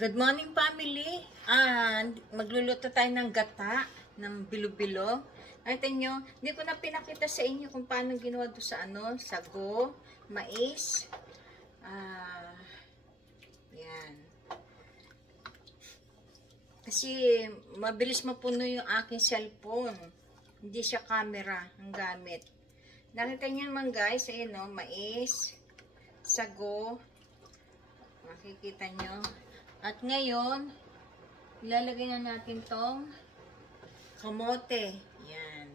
Good morning, family. Magluluto tayo ng gata ng bilo-bilo. Nakita nyo, hindi ko na pinakita sa inyo kung paano ginawa doon sa sago, mais. Yan. Kasi mabilis mapuno yung aking cellphone. Hindi siya camera ang gamit. Nakita nyo naman guys, ayun o, mais, sago. Makikita nyo. At ngayon, ilalagay na natin tong kamote. Yan.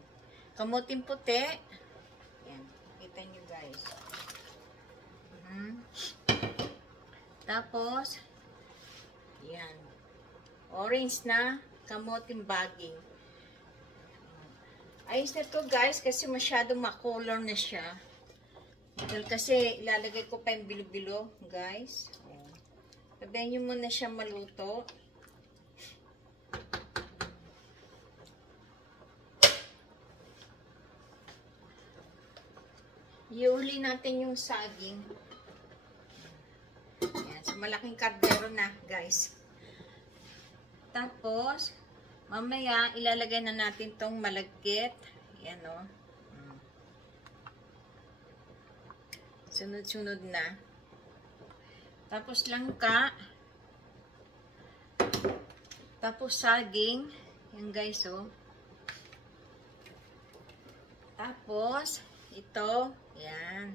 Kamoting puti. Yan. Kita nyo guys. Tapos, yan. Orange na kamoting baging. Ayos na to guys kasi masyadong makolor na siya. Dahil kasi ilalagay ko pa yung bilo-bilo guys. Tabihan nyo muna siya maluto. Iuli natin yung saging. Yan, sa malaking kardero na, guys. Tapos, mamaya, ilalagay na natin tong malagkit. Yan, o. Sunod-sunod na. Tapos langka. Tapos saging. Yan guys, oh. Tapos, ito. Yan.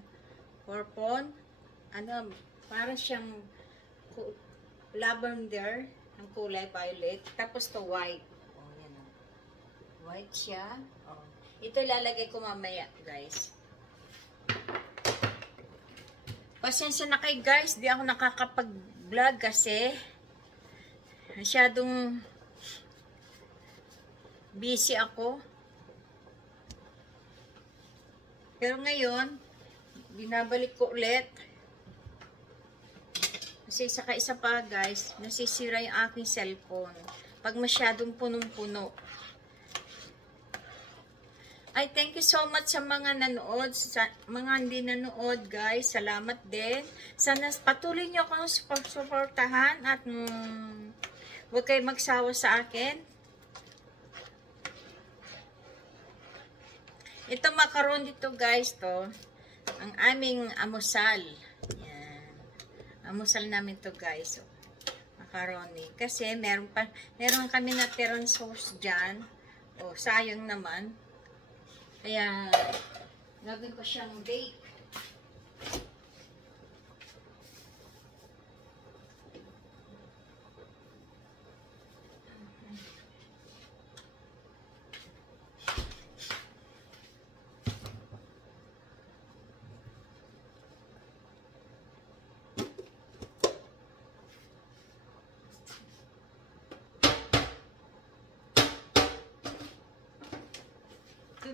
Purple. Parang siyang lavender. Ang kulay violet. Tapos to white. Oh, yan, oh. White siya. Oh. Ito ilalagay ko mamaya, guys. Pasensya na kayo guys, di ako nakakapag-vlog kasi masyadong busy ako. Pero ngayon, binabalik ko ulit. Kasi isa pa guys, nasisira yung aking cellphone. Pag masyadong punong-puno. Ay, thank you so much sa mga nanood, sa mga hindi nanood guys, salamat din. Sana patuloy nyo akong suportahan at huwag kayo magsawa sa akin. Ito macaron dito guys, to ang aming amusal. Yan. Amusal namin to guys. Macaroni. Kasi meron kami natirang sauce dyan. O, sayang naman. Kaya, gagawin ko siyang bake.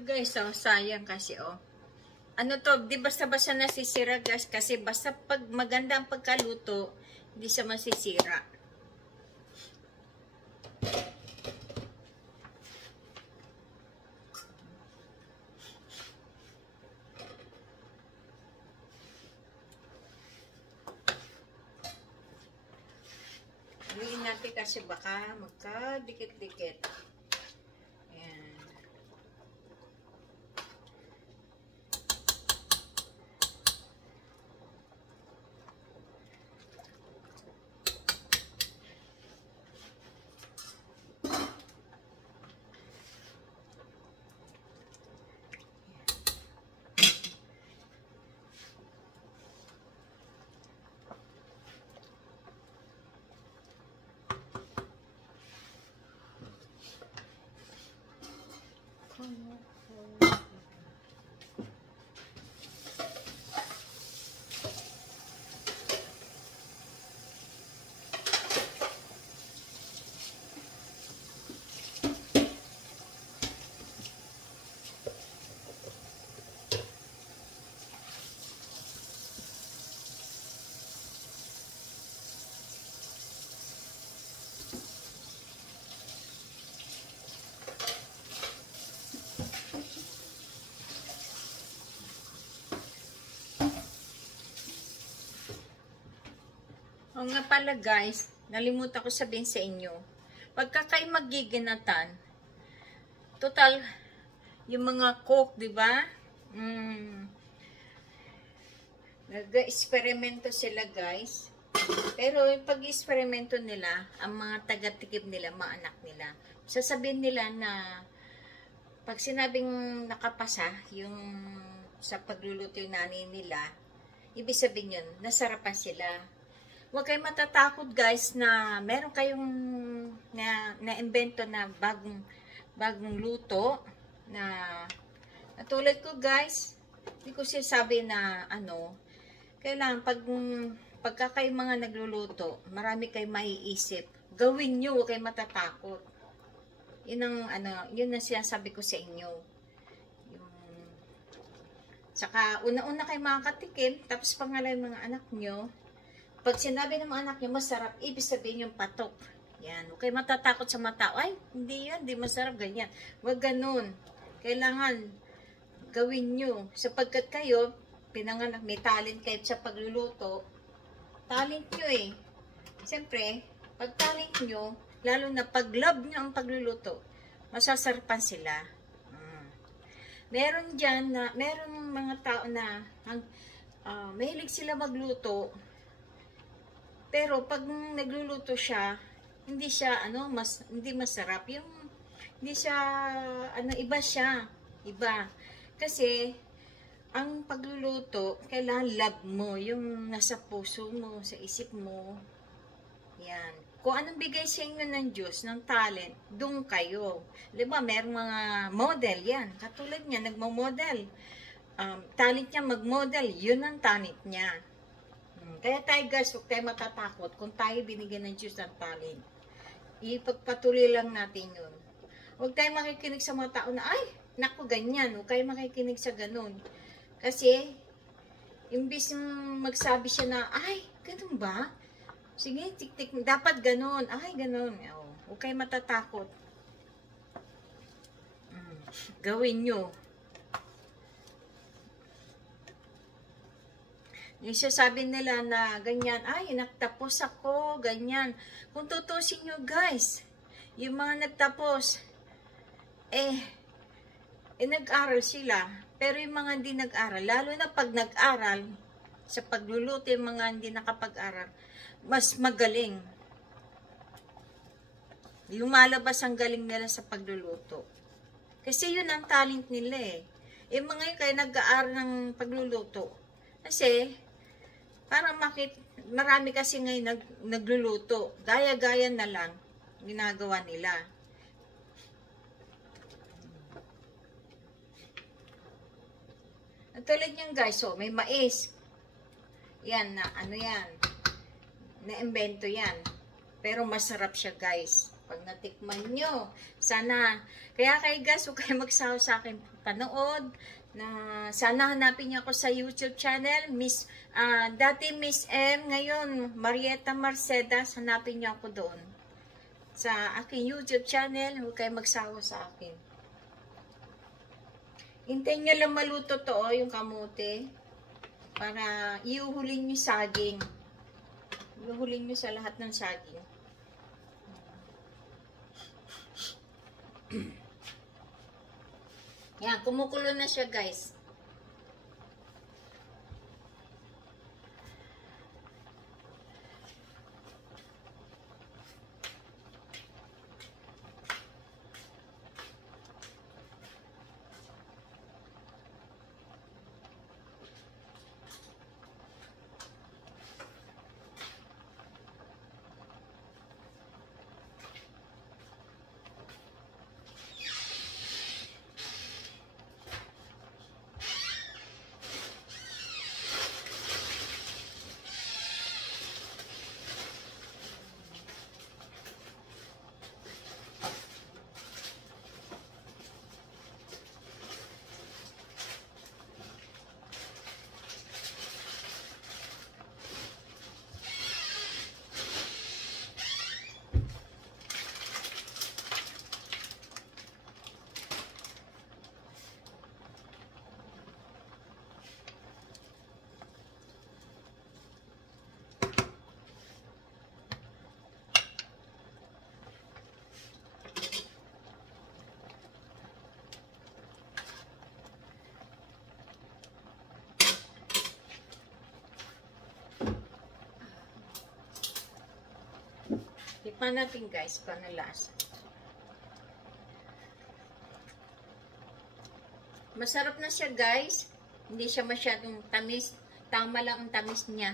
Guys, oh, sayang kasi, oh. Ano to, di basta-basta nasisira, guys, kasi basta pag maganda ang pagkaluto, hindi siya masisira. Gawin natin kasi baka magkadikit-dikit. O nga pala guys, nalimutan ko sabihin sa inyo. Pagka kayo magiginatan, total, yung mga cook, di ba? Nag-eksperimento sila, guys. Pero yung pag-eksperimento nila, ang mga taga-tikip nila, mga anak nila, sasabihin nila na pag sinabing nakapasa, yung sa pagluluto yung nanay nila, ibig sabihin yun, nasarapan sila. Huwag kayong matatakot, guys, na meron kayong na-invento na bagong luto na tulad ko, guys, hindi ko sinasabi na kailangan pagka kayo mga nagluluto, marami kayong maiisip. Gawin nyo, huwag kayong matatakot. Yun ang sinasabi ko sa inyo. Saka, una-una kayo makakatikim, tapos pangalay mga anak nyo. Pag sinabi ng mga anak nyo, masarap, ibig sabihin yung patok. Yan, huwag kayong matatakot sa mata. Ay, hindi yan, hindi masarap, ganyan. Huwag ganun. Kailangan, gawin nyo. Sapagkat kayo, pinanganak, may talent kayo sa pagluluto, talent nyo eh. Siyempre, pag talent nyo, lalo na pag love nyo ang pagluluto, masasarapan sila. Meron dyan na, meron mga tao na mahilig sila magluto, pero pag nagluluto siya, hindi siya, hindi masarap. Yung, hindi siya, iba siya. Iba. Kasi, ang pagluluto, kailangan love mo, yung nasa puso mo, sa isip mo. Yan. Kung anong bigay sa inyo ng Diyos, ng talent, doon kayo. Diba, merong mga model yan. Katulad niya, nagmo-model. Talent niya mag-model, yun ang talent niya. Kaya tayo guys, huwag tayo matatakot kung tayo binigyan ng Diyos ng talent. Ipagpatuloy lang natin yun. Huwag tayo makikinig sa mga tao na, ay, naku, ganyan. Huwag tayo makikinig sa ganun. Kasi, imbis magsabi siya na, ay, ganun ba? Sige, tik-tik, dapat ganun. Ay, ganun. Huwag kayo matatakot. Gawin nyo. Yung sasabi nila na ganyan, ay, nagtapos ako, ganyan. Kung tutusin nyo, guys, yung mga nagtapos, nag-aral sila. Pero yung mga hindi nag-aral, lalo na pag nag-aral, sa pagluluto, yung mga hindi nakapag-aral, mas magaling. Lumalabas ang galing nila sa pagluluto. Kasi yun ang talent nila eh. Yung mga yun kaya nag-aaral ng pagluluto. Kasi, parang marami kasi ngayon nagluluto. Gaya-gaya na lang ginagawa nila. At tulad niyan guys, may mais. Yan, yan. Na-invento yan. Pero masarap siya guys. Pag natikman nyo, sana. Kaya kayo guys, huwag kayo magsawa sa akin panood. Sana hanapin niyo ako sa YouTube channel. Dati Miss M, ngayon Marieta Marcedas, hanapin niyo ako doon. Sa aking YouTube channel, huwag kayo magsawa sa akin. Hintayin nyo lang maluto to, yung kamote. Para iuhulin nyo saging. Iuhulin nyo sa lahat ng saging. Yan, kumukulo na siya guys. Tikman natin guys, kung ano lasa. Masarap na siya guys. Hindi siya masyadong tamis. Tama lang ang tamis niya.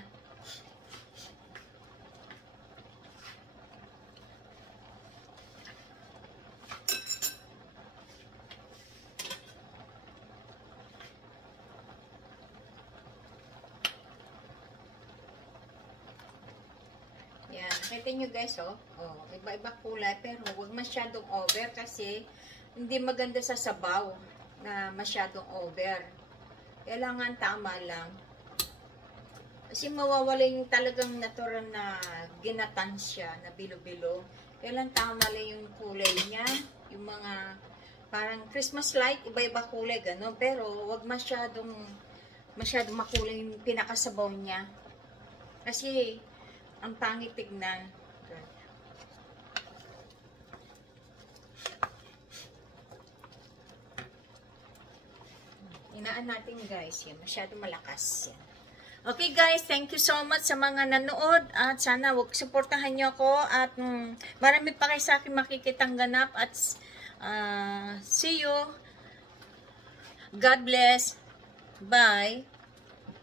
Yan. Nakita nyo guys, oh. Oh, iba-iba kulay. Pero huwag masyadong over kasi hindi maganda sa sabaw na masyadong over. Kailangan tama lang. Kasi mawawala yung talagang natural na ginatansya, na bilo-bilo. Kailan tama lang yung kulay niya. Yung mga parang Christmas light, iba-iba kulay, gano'n. Pero huwag masyadong makulay yung pinakasabaw niya. Kasi ang pangit tignan. Inaan natin guys yan. Masyado malakas yan. Okay guys, thank you so much sa mga nanood. At sana wag suportahan nyo ako. At marami pa kayo sa akin makikitang ganap. At see you. God bless. Bye.